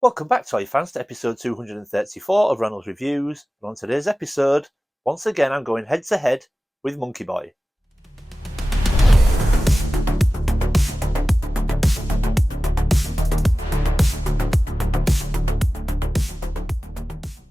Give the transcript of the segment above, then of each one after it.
Welcome back, toy fans, to episode 234 of Reynolds Reviews. And on today's episode, once again, I'm going head to head with Monkey Boy.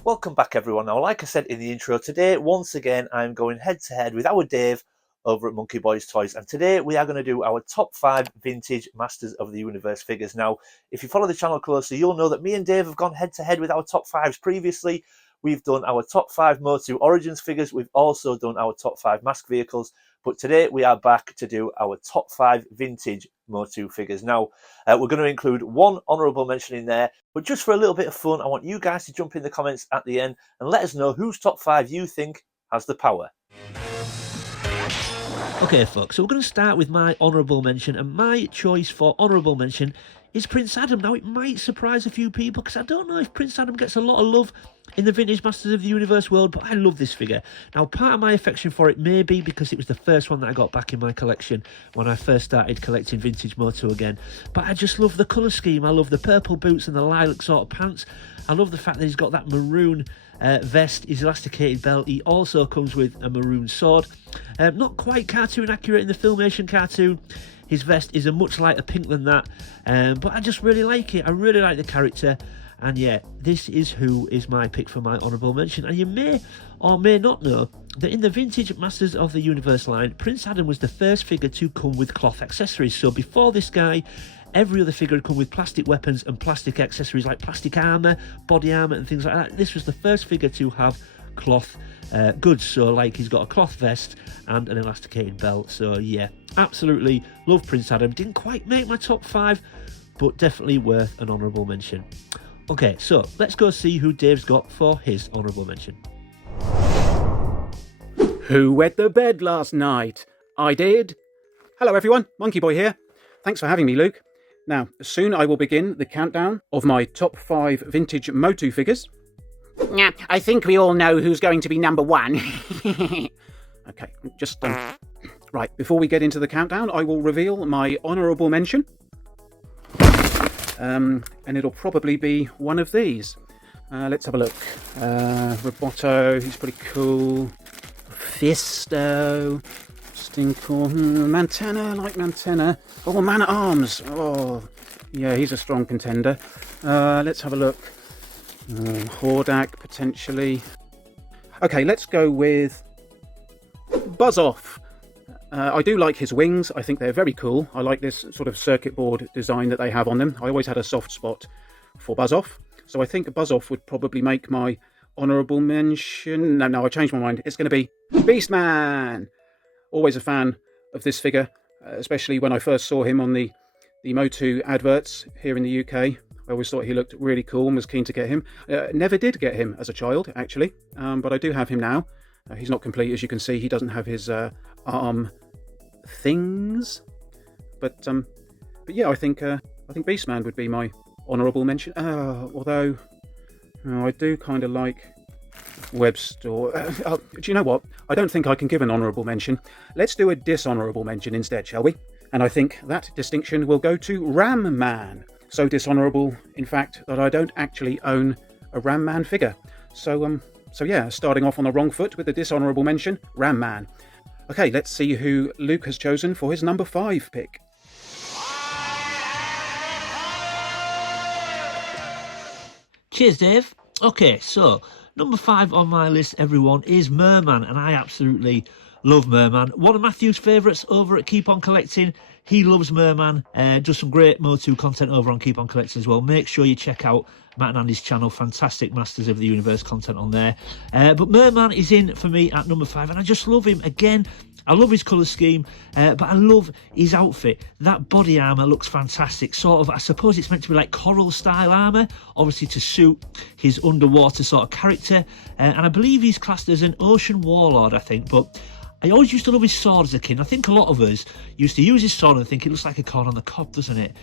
Welcome back, everyone. Now, like I said in the intro, today, once again, I'm going head to head with our Dave over at Monkey Boys Toys, and today we are going to do our top 5 vintage Masters of the Universe figures. Now, if you follow the channel closely, you'll know that me and Dave have gone head to head with our top 5s previously. We've done our top 5 Motu Origins figures. We've also done our top 5 mask vehicles, but today we are back to do our top 5 vintage Motu figures. Now, we're going to include one honourable mention in there, but just for a little bit of fun, I want you guys to jump in the comments at the end and let us know whose top 5 you think has the power. Okay, folks, so we're going to start with my honourable mention, and my choice for honourable mention is Prince Adam. Now, it might surprise a few people, because I don't know if Prince Adam gets a lot of love in the vintage Masters of the Universe world, but I love this figure. Now, part of my affection for it may be because it was the first one that I got back in my collection when I first started collecting vintage Moto again, but I just love the colour scheme. I love the purple boots and the lilac sort of pants. I love the fact that he's got that maroon vest, his elasticated belt. He also comes with a maroon sword. Not quite cartoon accurate in the Filmation cartoon. His vest is a much lighter pink than that, but I just really like it. I really like the character, and yeah, this is who is my pick for my honourable mention. And you may or may not know that in the vintage Masters of the Universe line, Prince Adam was the first figure to come with cloth accessories. So before this guy, every other figure had come with plastic weapons and plastic accessories like plastic armour, body armour and things like that. This was the first figure to have cloth goods, so like he's got a cloth vest and an elasticated belt. So yeah, absolutely love Prince Adam. Didn't quite make my top 5, but definitely worth an honourable mention. Okay, so let's go see who Dave's got for his honourable mention. Who wet the bed last night? I did. Hello everyone, Monkey Boy here. Thanks for having me, Luke. Now, soon I will begin the countdown of my top 5 vintage Motu figures. Yeah, I think we all know who's going to be number 1. Okay, just... right, before we get into the countdown, I will reveal my honourable mention. And it'll probably be one of these. Let's have a look. Roboto, he's pretty cool. Fisto, Stinkor, Mantenna, I like Mantenna. Oh, Man-at-Arms. Oh, yeah, he's a strong contender. Let's have a look. Hordak, potentially. Okay, let's go with Buzz-Off. I do like his wings. I think they're very cool. I like this sort of circuit board design that they have on them. I always had a soft spot for Buzz-Off. So I think Buzz-Off would probably make my honourable mention. No, I changed my mind. It's going to be Beastman. Always a fan of this figure, especially when I first saw him on the Motu adverts here in the UK. I always thought he looked really cool and was keen to get him. Never did get him as a child, actually, but I do have him now. He's not complete, as you can see. He doesn't have his arm things, but yeah, I think Beastman would be my honourable mention. Although I do kind of like Webstore. Do you know what? I don't think I can give an honourable mention. Let's do a dishonourable mention instead, shall we? And I think that distinction will go to Ram Man. So dishonourable, in fact, that I don't actually own a Ram Man figure. So yeah, starting off on the wrong foot with a dishonourable mention, Ram Man. Okay, let's see who Luke has chosen for his number 5 pick. Cheers, Dave. Okay, so number 5 on my list, everyone, is Merman, and I absolutely love Merman. One of Matthew's favourites over at Keep On Collecting. He loves Merman, does some great Motu content over on Keep On Collecting as well. Make sure you check out Matt and Andy's channel. Fantastic Masters of the Universe content on there. But Merman is in for me at number 5, and I just love him. Again, I love his colour scheme, but I love his outfit. That body armour looks fantastic. Sort of, I suppose it's meant to be like coral style armour, obviously to suit his underwater sort of character. And I believe he's classed as an ocean warlord, I think, but I always used to love his sword as a kid. I think a lot of us used to use his sword and think it looks like a corn on the cob, doesn't it?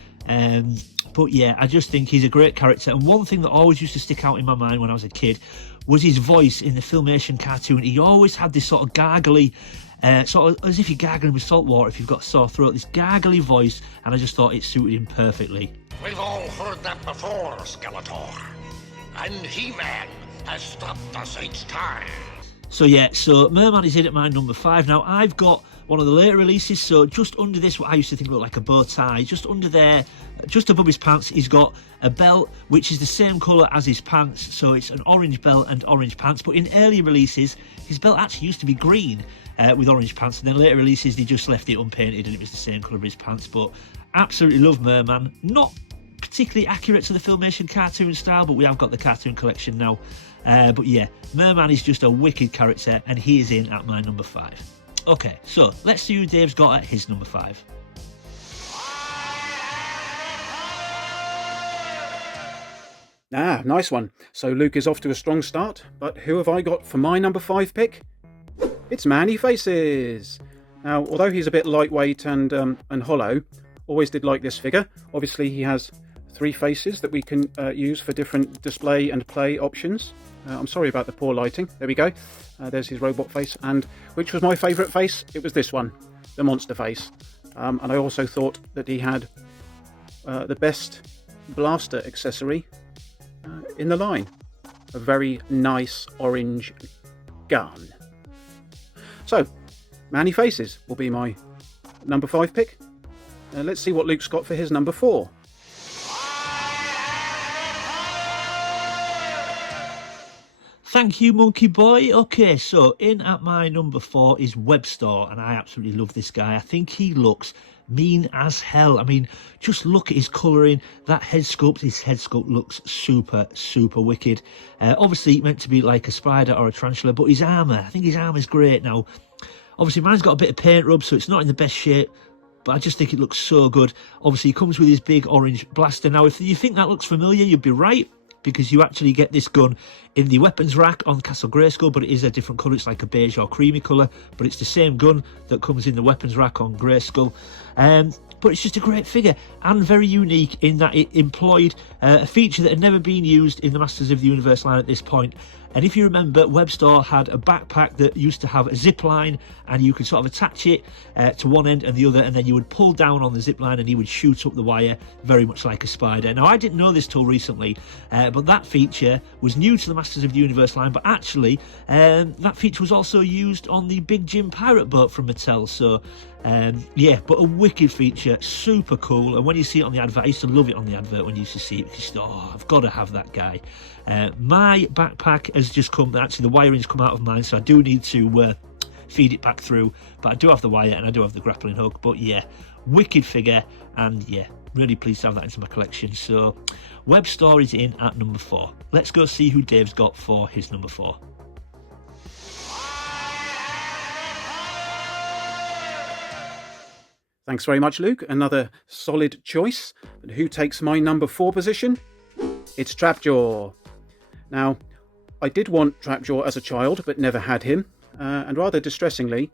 But yeah, I just think he's a great character. And one thing that always used to stick out in my mind when I was a kid was his voice in the Filmation cartoon. He always had this sort of gargly sort of as if you're gargling with salt water if you've got a sore throat. This gargly voice, and I just thought it suited him perfectly. We've all heard that before, Skeletor. And He-Man has stopped us each time. So yeah, so Merman is in at my number 5. Now I've got one of the later releases, so just under this, what I used to think looked like a bow tie, just under there, just above his pants, he's got a belt which is the same colour as his pants, so it's an orange belt and orange pants. But in early releases, his belt actually used to be green with orange pants, and then later releases they just left it unpainted and it was the same colour as his pants. But absolutely love Merman. Not particularly accurate to the Filmation cartoon style, but we have got the cartoon collection now. But yeah, Merman is just a wicked character, and he is in at my number 5. Okay, so let's see who Dave's got at his number 5. Ah, nice one. So Luke is off to a strong start, but who have I got for my number 5 pick? It's Man-E-Faces. Now, although he's a bit lightweight and hollow, always did like this figure. Obviously, he has 3 faces that we can use for different display and play options. I'm sorry about the poor lighting. There we go. There's his robot face. And which was my favourite face? It was this one, the monster face. And I also thought that he had the best blaster accessory in the line. A very nice orange gun. So, Man-E-Faces will be my number 5 pick. Let's see what Luke's got for his number 4. Thank you, Monkey Boy. Okay, so in at my number 4 is Webstor, and I absolutely love this guy. I think he looks mean as hell. I mean, just look at his colouring, that head sculpt. His head sculpt looks super, super wicked. Obviously meant to be like a spider or a tarantula, but his armour, I think his armour's great now. Obviously mine's got a bit of paint rub, so it's not in the best shape, but I just think it looks so good. Obviously he comes with his big orange blaster. Now, if you think that looks familiar, you'd be right, because you actually get this gun in the weapons rack on Castle Grayskull, but it is a different colour. It's like a beige or creamy colour, but it's the same gun that comes in the weapons rack on Grayskull. But it's just a great figure, and very unique in that it employed a feature that had never been used in the Masters of the Universe line at this point. And if you remember, Webstor had a backpack that used to have a zip line, and you could sort of attach it to one end and the other, and then you would pull down on the zip line and he would shoot up the wire, very much like a spider. Now, I didn't know this till recently, but that feature was new to the Masters of the Universe line, but actually that feature was also used on the Big Jim pirate boat from Mattel. So yeah, but a wicked feature, super cool. And when you see it on the advert, I used to love it on the advert when you used to see it, because oh, I've got to have that guy. My backpack has just come, actually the wiring's come out of mine, so I do need to feed it back through, but I do have the wire and I do have the grappling hook. But yeah, wicked figure, and yeah, really pleased to have that into my collection. So Webstor is in at number 4. Let's go see who Dave's got for his number 4. Thanks very much, Luke. Another solid choice. And who takes my number 4 position? It's Trapjaw. Now, I did want Trapjaw as a child, but never had him. And rather distressingly,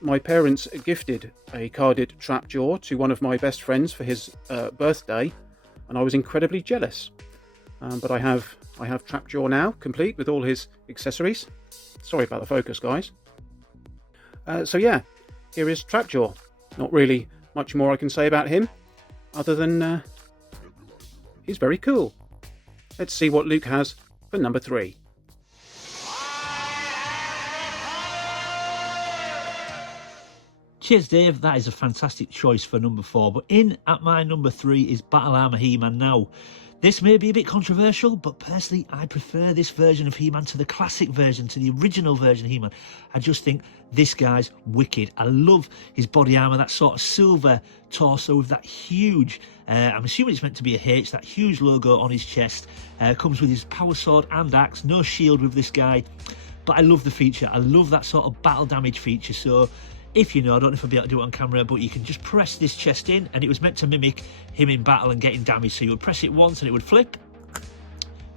my parents gifted a carded Trapjaw to one of my best friends for his birthday, and I was incredibly jealous. But I have Trapjaw now, complete with all his accessories. Sorry about the focus, guys. So yeah, here is Trapjaw. Not really much more I can say about him, other than he's very cool. Let's see what Luke has for number 3. Cheers, Dave. That is a fantastic choice for number 4. But in at my number 3 is Battle Armor He-Man. Now, this may be a bit controversial, but personally, I prefer this version of He-Man to the classic version, to the original version of He-Man. I just think this guy's wicked. I love his body armour, that sort of silver torso with that huge, I'm assuming it's meant to be a H, that huge logo on his chest. Comes with his power sword and axe, no shield with this guy. But I love the feature. I love that sort of battle damage feature. So, if you know, I don't know if I'll be able to do it on camera, but you can just press this chest in, and it was meant to mimic him in battle and getting damage. So you would press it once and it would flip.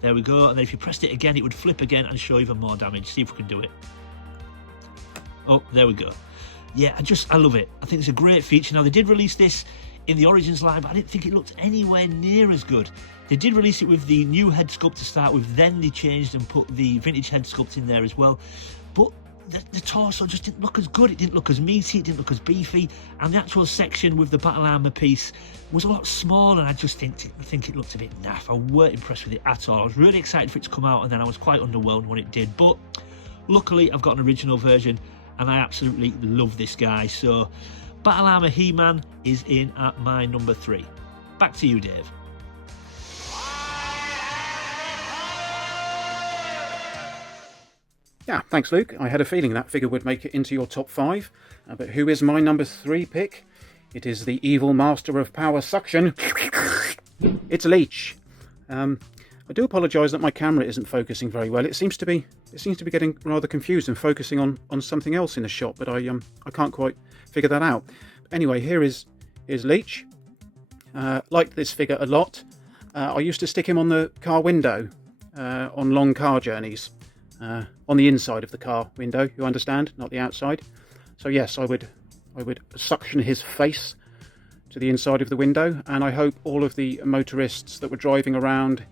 There we go. And then if you pressed it again, it would flip again and show even more damage. See if we can do it. Oh, there we go. Yeah, I love it. I think it's a great feature. Now, they did release this in the Origins line, but I didn't think it looked anywhere near as good. They did release it with the new head sculpt to start with, then they changed and put the vintage head sculpt in there as well. But the torso just didn't look as good. It didn't look as meaty, it didn't look as beefy, and the actual section with the battle armour piece was a lot smaller. I think it looked a bit naff. I weren't impressed with it at all. I was really excited for it to come out, and then I was quite underwhelmed when it did. But luckily, I've got an original version, and I absolutely love this guy. So, Battle Armour He-Man is in at my number 3. Back to you, Dave. Yeah, thanks, Luke. I had a feeling that figure would make it into your top 5. But who is my number 3 pick? It is the evil master of power suction. It's Leech. I do apologise that my camera isn't focusing very well. It seems to be getting rather confused and focusing on something else in the shot, but I can't quite figure that out. Anyway, here's Leech. Liked this figure a lot. I used to stick him on the car window on long car journeys. On the inside of the car window, you understand, not the outside. So yes, I would suction his face to the inside of the window, and I hope all of the motorists that were driving around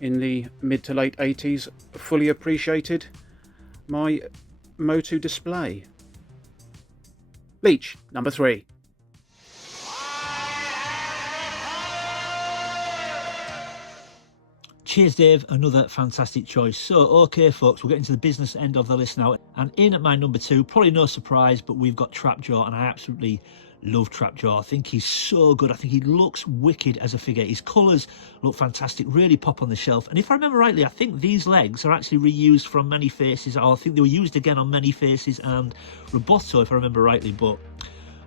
in the mid to late 80s fully appreciated my Motu display. Leech, number 3. Cheers, Dave. Another fantastic choice. So, okay, folks, we're getting to the business end of the list now. And in at my number 2, probably no surprise, but we've got Trapjaw, and I absolutely love Trapjaw. I think he's so good. I think he looks wicked as a figure. His colours look fantastic, really pop on the shelf. And if I remember rightly, I think these legs are actually reused from Many Faces, or I think they were used again on Many Faces and Roboto, if I remember rightly. But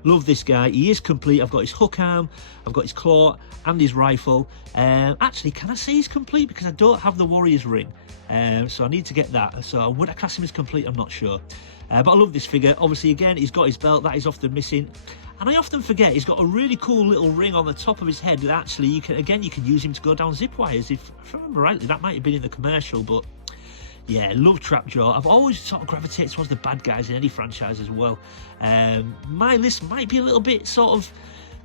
love this guy. He is complete. I've got his hook arm, I've got his claw and his rifle. Actually, can I say he's complete? Because I don't have the Warrior's ring. So I need to get that. So would I class him as complete? I'm not sure. But I love this figure. Obviously, again, he's got his belt. That is often missing. And I often forget he's got a really cool little ring on the top of his head that actually, you can use him to go down zip wires. If I remember rightly, that might have been in the commercial, but yeah, love Trapjaw. I've always sort of gravitated towards the bad guys in any franchise as well. My list might be a little bit sort of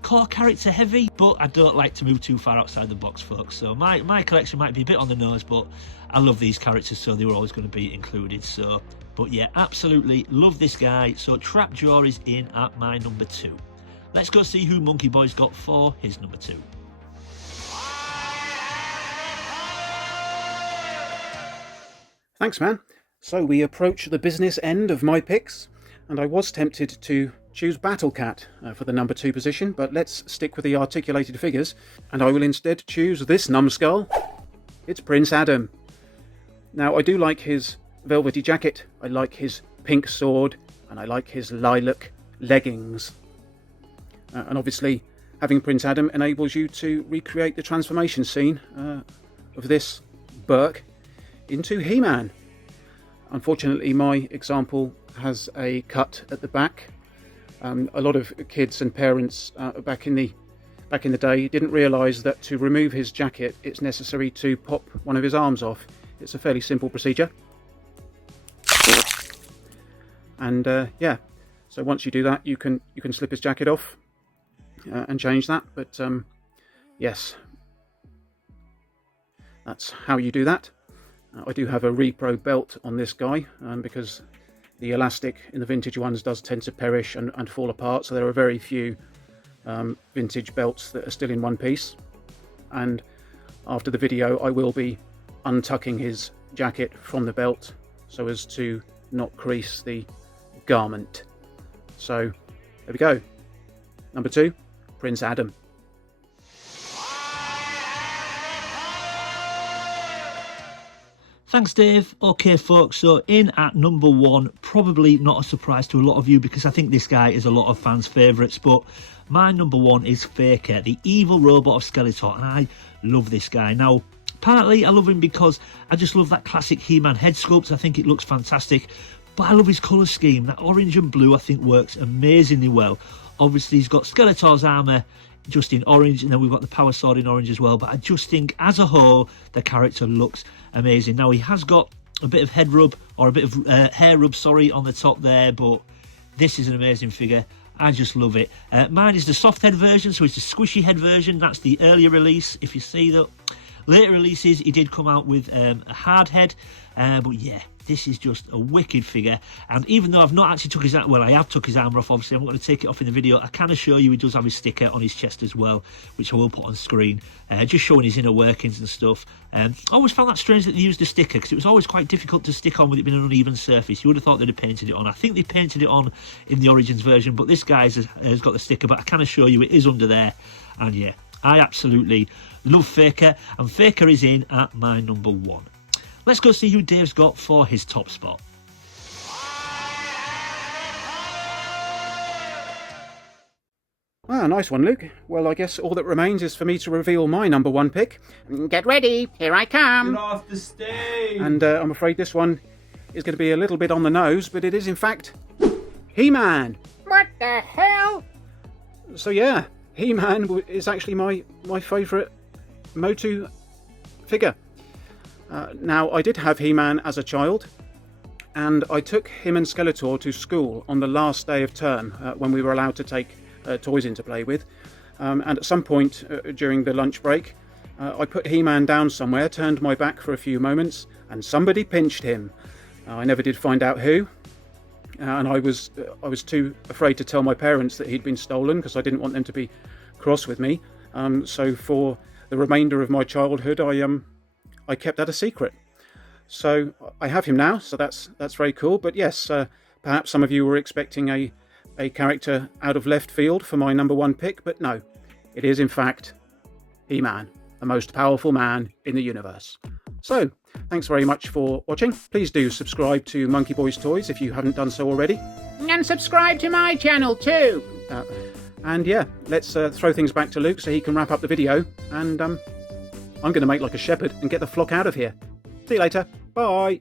core character heavy, but I don't like to move too far outside the box, folks. So my collection might be a bit on the nose, but I love these characters, so they were always going to be included. So, but yeah, absolutely love this guy. So Trapjaw is in at my number 2. Let's go see who Monkey Boy's got for his number 2. Thanks, man. So we approach the business end of my picks, and I was tempted to choose Battle Cat for the number 2 position, but let's stick with the articulated figures, and I will instead choose this numbskull. It's Prince Adam. Now, I do like his velvety jacket, I like his pink sword, and I like his lilac leggings. And obviously, having Prince Adam enables you to recreate the transformation scene of this Burke into He-Man. Unfortunately, my example has a cut at the back. A lot of kids and parents back in the day didn't realise that to remove his jacket, it's necessary to pop one of his arms off. It's a fairly simple procedure. And yeah, so once you do that, you can slip his jacket off and change that. But yes, that's how you do that. I do have a repro belt on this guy because the elastic in the vintage ones does tend to perish and fall apart, so there are very few vintage belts that are still in one piece. And after the video, I will be untucking his jacket from the belt so as to not crease the garment. So there we go. Number 2, Prince Adam. Thanks, Dave. Okay, folks, so in at number 1, probably not a surprise to a lot of you because I think this guy is a lot of fans' favourites, but my number 1 is Faker, the evil robot of Skeletor, and I love this guy. Now, partly I love him because I just love that classic He-Man head sculpt. I think it looks fantastic, but I love his colour scheme. That orange and blue I think works amazingly well. Obviously, he's got Skeletor's armour just in orange, and then we've got the power sword in orange as well, but I just think as a whole the character looks amazing. Now, he has got a bit of head rub, or a bit of hair rub, sorry, on the top there, but this is an amazing figure. I just love it. Mine is the soft head version, so it's the squishy head version. That's the earlier release. If you see that later releases, he did come out with a hard head, but yeah, this is just a wicked figure. And even though I've not actually took his arm, well, I have took his armour off, obviously I'm not going to take it off in the video, I can assure you he does have his sticker on his chest as well, which I will put on screen, just showing his inner workings and stuff. I always found that strange that they used a sticker, because it was always quite difficult to stick on with it being an uneven surface. You would have thought they'd have painted it on. I think they painted it on in the Origins version, but this guy has got the sticker, but I can assure you it is under there. And yeah, I absolutely love Faker, and Faker is in at my number 1. Let's go see who Dave's got for his top spot. Ah, nice one, Luke. Well, I guess all that remains is for me to reveal my number 1 pick. Get ready, here I come. Get off the stage! And I'm afraid this one is going to be a little bit on the nose, but it is in fact He-Man. What the hell? So yeah, He-Man is actually my favourite Motu figure. Now, I did have He-Man as a child, and I took him and Skeletor to school on the last day of term when we were allowed to take toys in to play with. And at some point during the lunch break, I put He-Man down somewhere, turned my back for a few moments, and somebody pinched him. I never did find out who, and I was too afraid to tell my parents that he'd been stolen because I didn't want them to be cross with me. So for the remainder of my childhood, I kept that a secret. So I have him now, so that's very cool. But yes, perhaps some of you were expecting a character out of left field for my number 1 pick, but no, it is in fact He-Man, the most powerful man in the universe. So, thanks very much for watching. Please do subscribe to Monkey Boys Toys if you haven't done so already. And subscribe to my channel too. And yeah, let's throw things back to Luke so he can wrap up the video. And I'm going to make like a shepherd and get the flock out of here. See you later. Bye.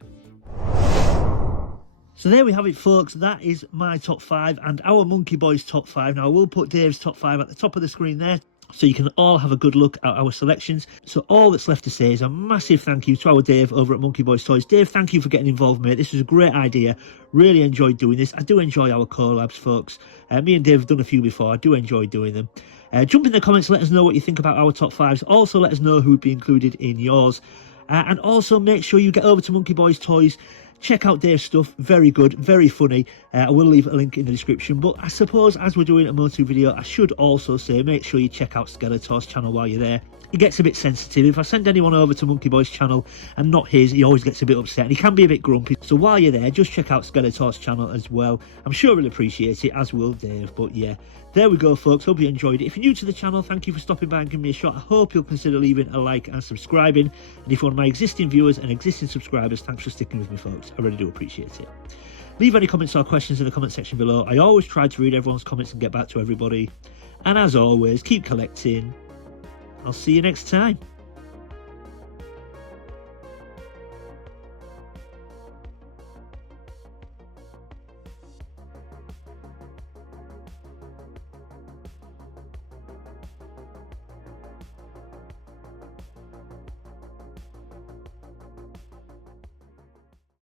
So there we have it, folks. That is my top 5 and our Monkey Boys top 5. Now I will put Dave's top 5 at the top of the screen there, so you can all have a good look at our selections. So all that's left to say is a massive thank you to our Dave over at Monkey Boys Toys. Dave, thank you for getting involved, mate. This was a great idea. Really enjoyed doing this. I do enjoy our collabs, folks. Me and Dave have done a few before. I do enjoy doing them. Jump in the comments, let us know what you think about our top 5s. Also let us know who would be included in yours. And also make sure you get over to Monkey Boys Toys. Check out Dave's stuff, very good, very funny. I will leave a link in the description, but I suppose as we're doing a Motu video, I should also say make sure you check out Skeletor's channel while you're there. It gets a bit sensitive. If I send anyone over to Monkey Boy's channel and not his, he always gets a bit upset and he can be a bit grumpy. So while you're there, just check out Skeletor's channel as well. I'm sure he'll appreciate it, as will Dave. But yeah, there we go, folks. Hope you enjoyed it. If you're new to the channel, thank you for stopping by and giving me a shot. I hope you'll consider leaving a like and subscribing. And if you're one of my existing viewers and existing subscribers, thanks for sticking with me, folks. I really do appreciate it. Leave any comments or questions in the comment section below. I always try to read everyone's comments and get back to everybody. And as always, keep collecting. I'll see you next time.